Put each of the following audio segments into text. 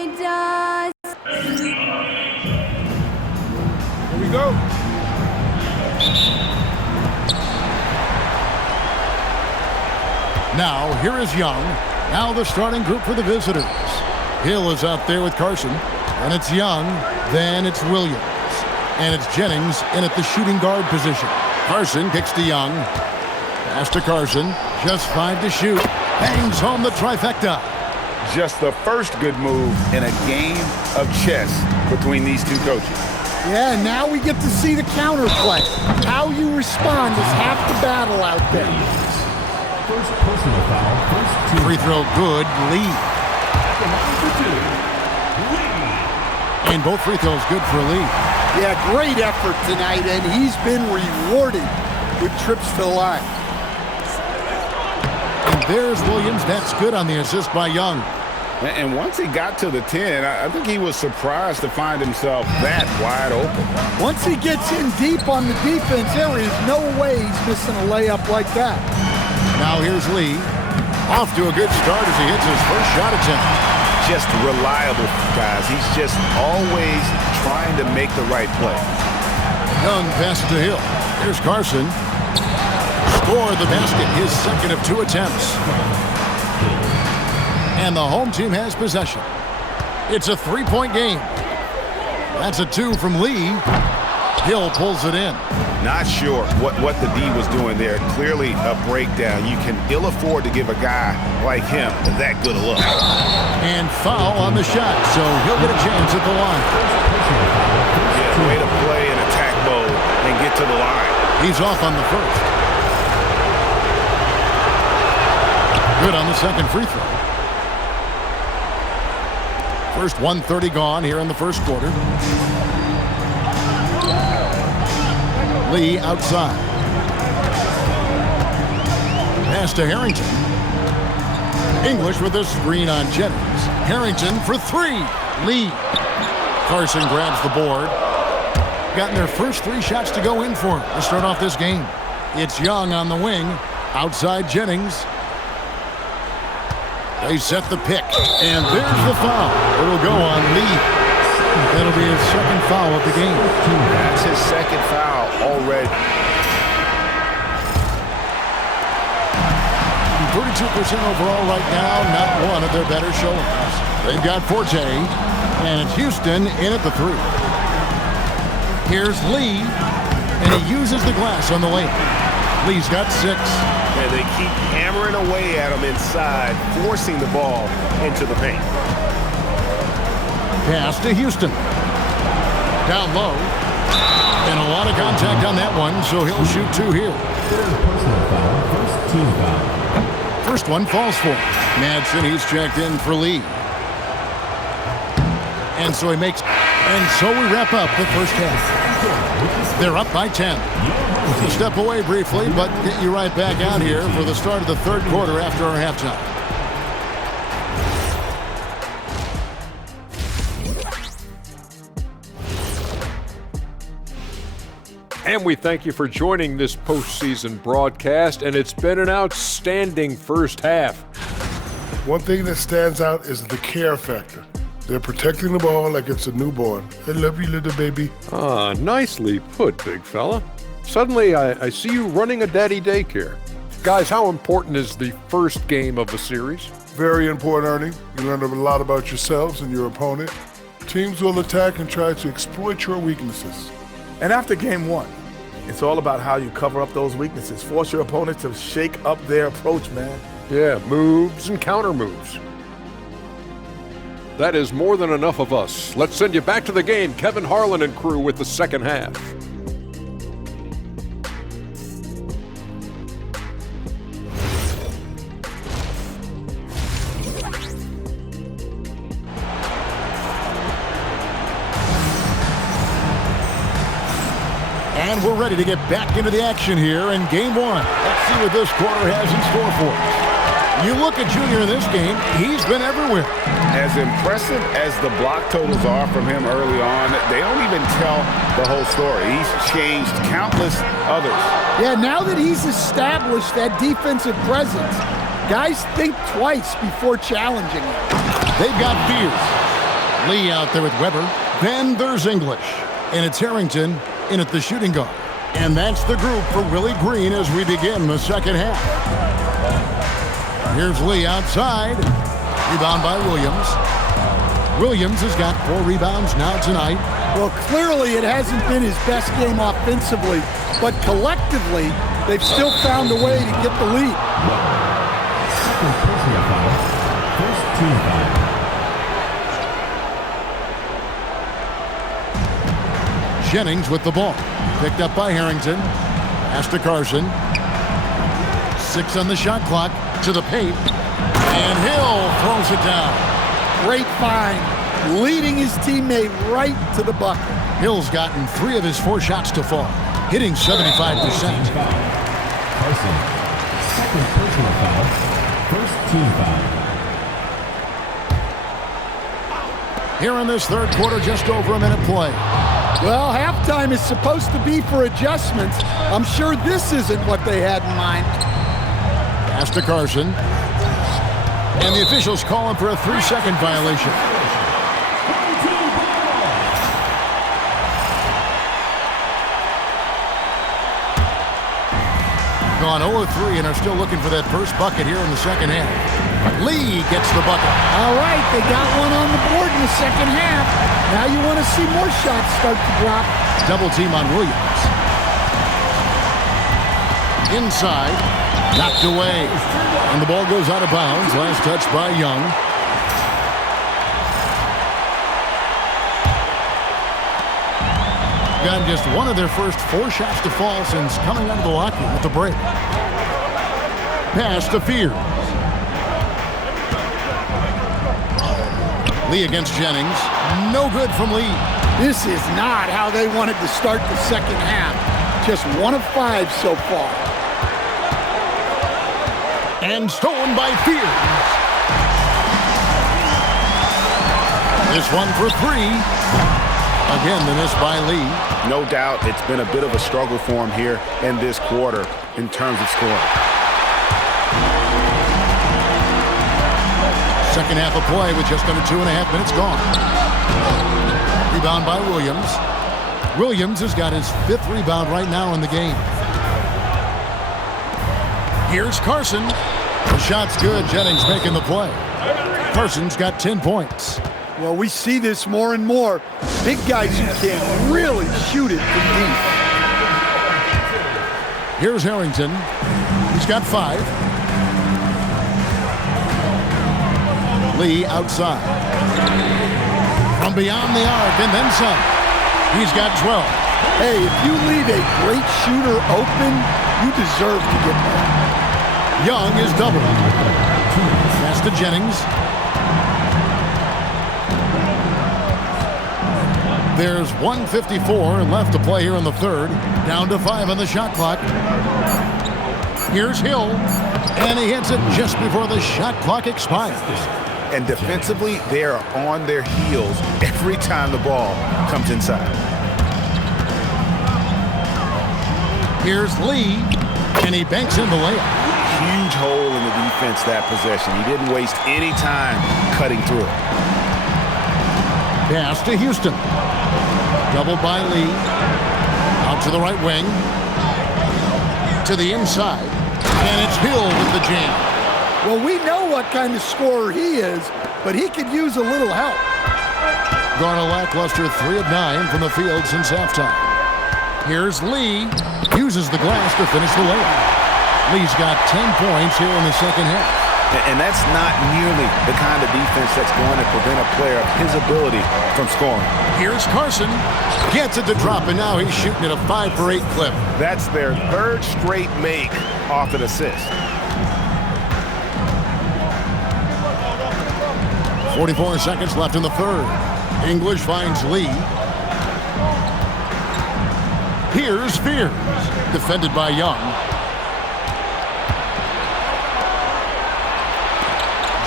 It does. Here we go. Now, here is Young. Now the starting group for the visitors. Hill is out there with Carson. And it's Young. Then it's Williams. And it's Jennings in at the shooting guard position. Carson kicks to Young. Pass to Carson. Just 5 to shoot. Bangs home the trifecta. Just the first good move in a game of chess between these two coaches. Yeah, now we get to see the counterplay. How you respond is half the battle out there. First personal foul, first team. Free throw good. Lee. And both free throws good for Lee. Yeah, great effort tonight, and he's been rewarded with trips to the line. And there's Williams. That's good on the assist by Young. And once he got to the 10, I think he was surprised to find himself that wide open. Once he gets in deep on the defense, there is no way he's missing a layup like that. Now here's Lee. Off to a good start as he hits his first shot attempt. Just reliable, guys. He's just always trying to make the right play. Young passes to Hill. Here's Carson. Score the basket, his second of 2 attempts. And the home team has possession. It's a 3-point game. That's a 2 from Lee. Hill pulls it in. Not sure what the D was doing there. Clearly a breakdown. You can ill afford to give a guy like him that good a look. And foul on the shot, so he'll get a chance at the line. Yeah, way to play in attack mode and get to the line. He's off on the first. Good on the second free throw. First 1:30 gone here in the first quarter. Lee outside. Pass to Harrington. English with a screen on Jennings. Harrington for 3. Lee. Carson grabs the board. Gotten their first 3 shots to go in for him to start off this game. It's Young on the wing. Outside Jennings. They set the pick. And there's the foul. It'll go on Lee. That'll be his second foul of the game. That's his second foul already. 32% overall right now, not one of their better showings. They've got Forte, and it's Houston in at the 3. Here's Lee, and he uses the glass on the lane. Lee's got 6. And they keep hammering away at him inside, forcing the ball into the paint. Pass to Houston. Down low. And a lot of contact on that one, so he'll shoot 2 here. Personal foul, first team foul. First one falls for him. Madsen, he's checked in for Lee. And so he makes... And so we wrap up the first half. They're up by 10. We'll step away briefly, but get you right back out here for the start of the third quarter after our halftime. And we thank you for joining this postseason broadcast, and it's been an outstanding first half. One thing that stands out is the care factor. They're protecting the ball like it's a newborn. I love you, little baby. Ah, nicely put, big fella. Suddenly, I see you running a daddy daycare. Guys, how important is the first game of a series? Very important, Ernie. You learn a lot about yourselves and your opponent. Teams will attack and try to exploit your weaknesses. And after game 1, it's all about how you cover up those weaknesses. Force your opponent to shake up their approach, man. Yeah, moves and counter moves. That is more than enough of us. Let's send you back to the game, Kevin Harlan and crew with the second half. And we're ready to get back into the action here in game 1. Let's see what this quarter has in store for us. You look at Junior in this game, he's been everywhere. As impressive as the block totals are from him early on, they don't even tell the whole story. He's changed countless others. Yeah, now that he's established that defensive presence, guys think twice before challenging him. They've got Beers. Lee out there with Weber. Then there's English. And it's Harrington in at the shooting guard. And that's the group for Willie Green as we begin the second half. Here's Lee outside. Rebound by Williams. Williams has got 4 rebounds now tonight. Well, clearly it hasn't been his best game offensively, but collectively, they've still found a way to get the lead. Second personal foul. First team foul. Jennings with the ball. Picked up by Harrington. Pass to Carson. 6 on the shot clock. To the paint. And Hill throws it down. Great find, leading his teammate right to the bucket. Hill's gotten 3 of his 4 shots to fall, hitting 75%. Carson. Second personal foul. First team foul. Here in this third quarter, just over a minute play. Well, halftime is supposed to be for adjustments. I'm sure this isn't what they had in mind. Pass to Carson. And the officials call him for a 3-second violation. Gone 0-3 and are still looking for that first bucket here in the second half. Lee gets the bucket. All right, they got one on the board in the second half. Now you want to see more shots start to drop. Double team on Williams. Inside, knocked away. And the ball goes out of bounds. Last touch by Young. Gotten just one of their first 4 shots to fall since coming out of the locker room at the break. Pass to Fears. Lee against Jennings. No good from Lee. This is not how they wanted to start the second half. Just 1 of 5 so far. And stolen by Fears. This one for 3. Again, the miss by Lee. No doubt it's been a bit of a struggle for him here in this quarter in terms of scoring. Second half of play with just under 2.5 minutes gone. Rebound by Williams. Williams has got his 5th rebound right now in the game. Here's Carson. The shot's good. Jennings making the play. Carson's got 10 points. Well, we see this more and more. Big guys who can really shoot it from deep. Here's Harrington. He's got 5. Lee outside. From beyond the arc and then some. He's got 12. Hey, if you leave a great shooter open, you deserve to get there. Young is doubled. Pass to Jennings. There's 1:54 left to play here in the third. Down to 5 on the shot clock. Here's Hill. And he hits it just before the shot clock expires. And defensively, they are on their heels every time the ball comes inside. Here's Lee. And he banks in the layup. Huge hole in the defense that possession. He didn't waste any time cutting through it. Pass to Houston. Doubled by Lee. Out to the right wing. To the inside. And it's Hill with the jam. Well, we know what kind of scorer he is, but he could use a little help. Gone a lackluster 3 of 9 from the field since halftime. Here's Lee. Uses the glass to finish the layup. Lee's got 10 points here in the second half. And that's not nearly the kind of defense that's going to prevent a player of his ability from scoring. Here's Carson. Gets it to drop, and now he's shooting at a 5-for-8 clip. That's their 3rd straight make off an assist. 44 seconds left in the third. English finds Lee. Here's Fears. Defended by Young.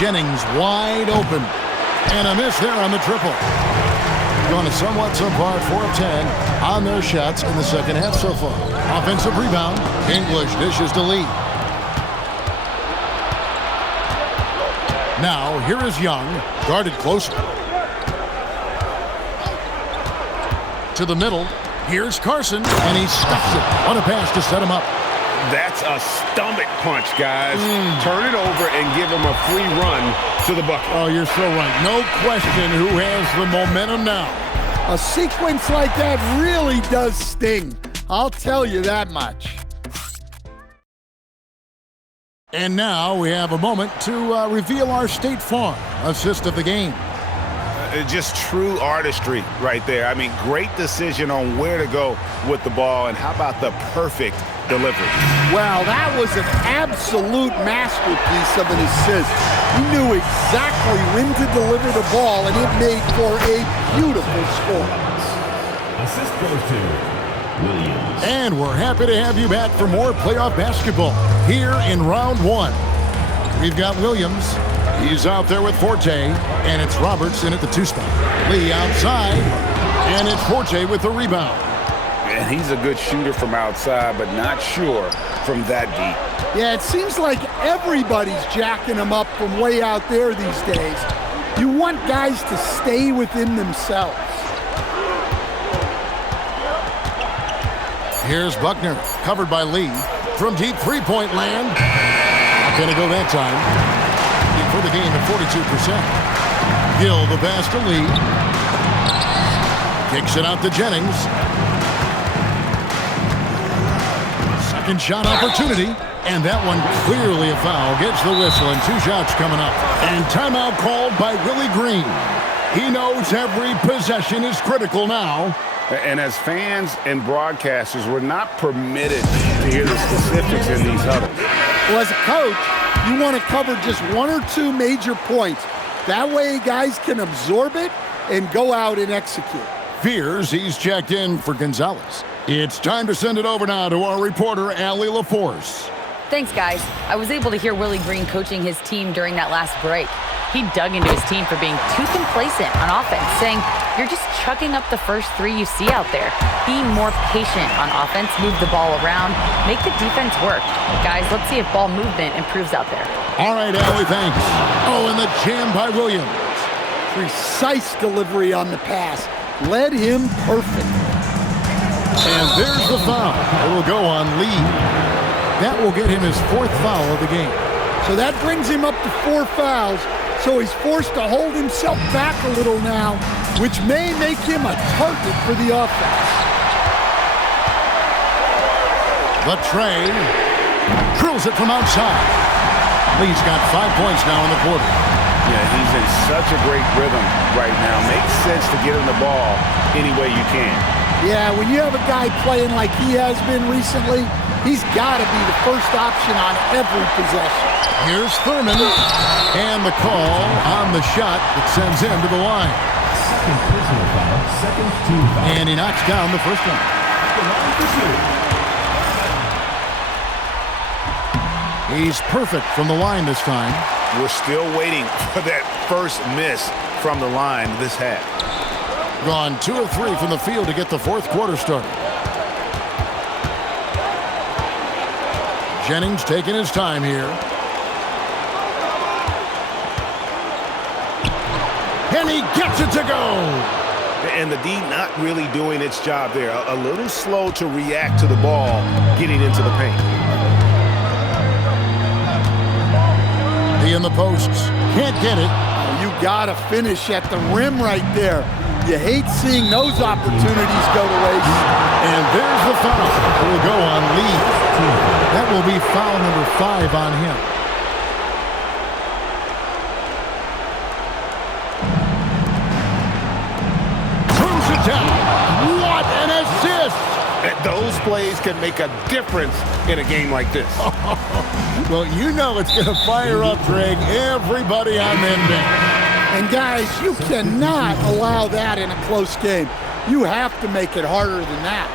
Jennings wide open. And a miss there on the triple. Going to somewhat subpar 4 of 10 on their shots in the second half so far. Offensive rebound. English dishes to Lee. Now, here is Young, guarded closer. To the middle. Here's Carson, and he stuffs it on a pass to set him up. That's a stomach punch, guys. Turn it over and give him a free run to the bucket. Oh, you're so right. No question who has the momentum now. A sequence like that really does sting. I'll tell you that much. And now we have a moment to reveal our State Farm assist of the game. Just true artistry right there. I mean, great decision on where to go with the ball, and how about the perfect delivery? Wow, that was an absolute masterpiece of an assist. He knew exactly when to deliver the ball, and it made for a beautiful score. Assist goes to Williams. And we're happy to have you back for more playoff basketball here in round one. We've got Williams. He's out there with Forte, and it's Roberts in at the 2 spot. Lee outside, and it's Forte with the rebound. And he's a good shooter from outside, but not sure from that deep. Yeah, it seems like everybody's jacking him up from way out there these days. You want guys to stay within themselves. Here's Buckner, covered by Lee. From deep three-point land. Not gonna go that time. For the game at 42%. Gill the pass to Lee. Kicks it out to Jennings. Second shot opportunity. And that one clearly a foul. Gets the whistle and 2 shots coming up. And timeout called by Willie Green. He knows every possession is critical now. And as fans and broadcasters, we're not permitted to hear the specifics in these huddles. Well, as a coach, you want to cover just 1 or 2 major points. That way guys can absorb it and go out and execute. Fears he's checked in for Gonzalez. It's time to send it over now to our reporter, Allie LaForce. Thanks, guys. I was able to hear Willie Green coaching his team during that last break. He dug into his team for being too complacent on offense, saying, "You're just chucking up the first 3 you see out there. Be more patient on offense, move the ball around, make the defense work. Guys, let's see if ball movement improves out there." All right, Allie, thanks. Oh, and the jam by Williams. Precise delivery on the pass. Led him perfect. And there's the foul. It will go on Lee. That will get him his 4th foul of the game. So that brings him up to 4 fouls. So he's forced to hold himself back a little now, which may make him a target for the offense. Latrey drills it from outside. Lee's got 5 points now in the quarter. Yeah, he's in such a great rhythm right now. Makes sense to get him the ball any way you can. Yeah, when you have a guy playing like he has been recently, he's got to be the first option on every possession. Here's Thurman, and the call on the shot that sends him to the line. Second personal foul, second team foul. And he knocks down the first one. He's perfect from the line this time. We're still waiting for that first miss from the line this half. Gone 2 of 3 from the field to get the 4th quarter started. Jennings taking his time here. And he gets it to go. And the D not really doing its job there. A little slow to react to the ball getting into the paint. He in the posts. Can't get it. You got to finish at the rim right there. You hate seeing those opportunities go to waste. And there's the foul. It will go on Lee. That will be foul number 5 on him. Throws it down. What an assist! Those plays can make a difference in a game like this. Well, you know it's going to fire up, Greg, everybody on that bench. And guys, you cannot allow that in a close game. You have to make it harder than that.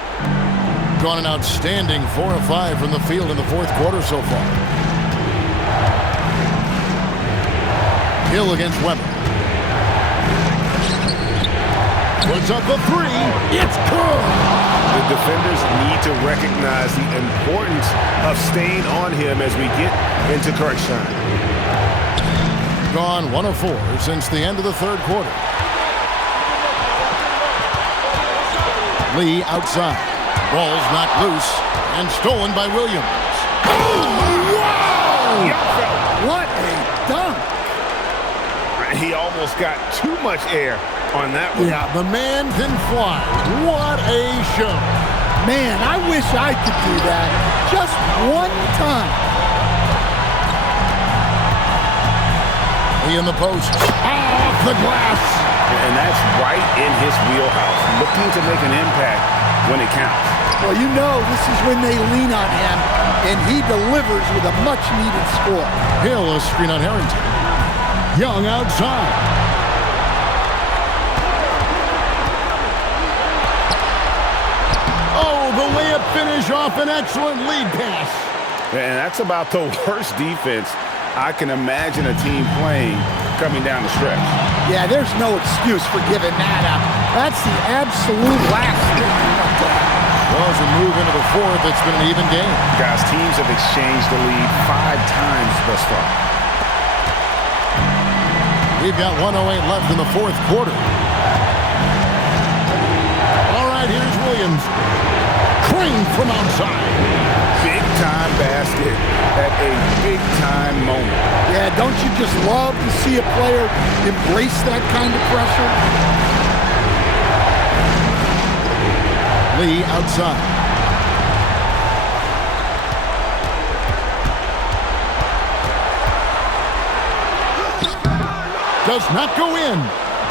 Gone an outstanding 4 of 5 from the field in the 4th quarter so far. Hill against Weber. Puts up a 3. It's good. The defenders need to recognize the importance of staying on him as we get into crunch time. Gone 1 of 4 since the end of the 3rd quarter. Lee outside. Ball's knocked loose and stolen by Williams. Wow! What a dunk! He almost got too much air on that one. Yeah, the man can fly. What a show. Man, I wish I could do that just one time. Lee in the post. Off the glass. And that's right in his wheelhouse, looking to make an impact when it counts. Well, you know this is when they lean on him, and he delivers with a much-needed score. Hill, a screen on Harrington. Young outside. Oh, the layup finish off an excellent lead pass. And that's about the worst defense I can imagine a team playing coming down the stretch. Yeah, there's no excuse for giving that up. That's the absolute last thing you want to have. Well, as we move into the fourth, it's been an even game. Guys, teams have exchanged the lead 5 times thus far. We've got 1:08 left in the fourth quarter. All right, here's Williams. Crane from outside. Big-time basket at a big-time moment. Yeah, don't you just love to see a player embrace that kind of pressure? Lee outside. Does not go in.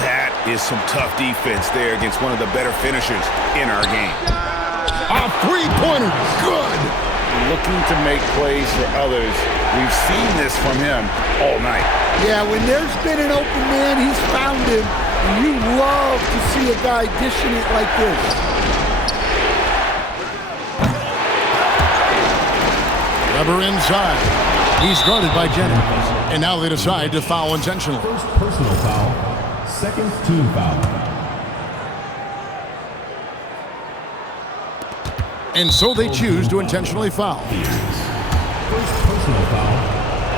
That is some tough defense there against one of the better finishers in our game. A three-pointer. Good. Looking to make plays for others. We've seen this from him all night. Yeah, when there's been an open man, he's found him. And you love to see a guy dishing it like this. Weber inside. He's guarded by Jennings. And now they decide to foul intentionally. First personal foul, second team foul. And so they choose to intentionally foul. First personal foul,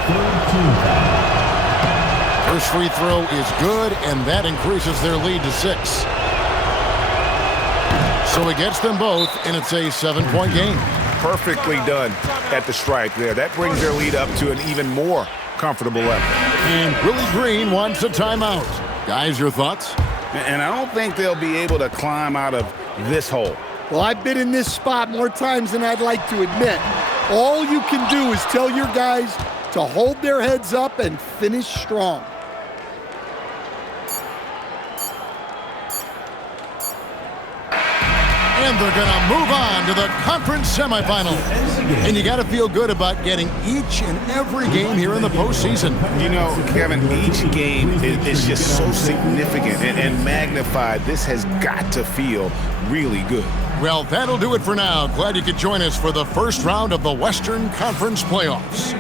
third team foul. First free throw is good, and that increases their lead to 6. So he gets them both, and it's a 7-point game. Perfectly done at the stripe there. That brings their lead up to an even more comfortable level. And Willie Green wants a timeout. Guys, your thoughts? And I don't think they'll be able to climb out of this hole. Well, I've been in this spot more times than I'd like to admit. All you can do is tell your guys to hold their heads up and finish strong. And they're going to move on to the conference semifinals. And you got to feel good about getting each and every game here in the postseason. You know, Kevin, each game is just so significant and magnified. This has got to feel really good. Well, that'll do it for now. Glad you could join us for the first round of the Western Conference playoffs.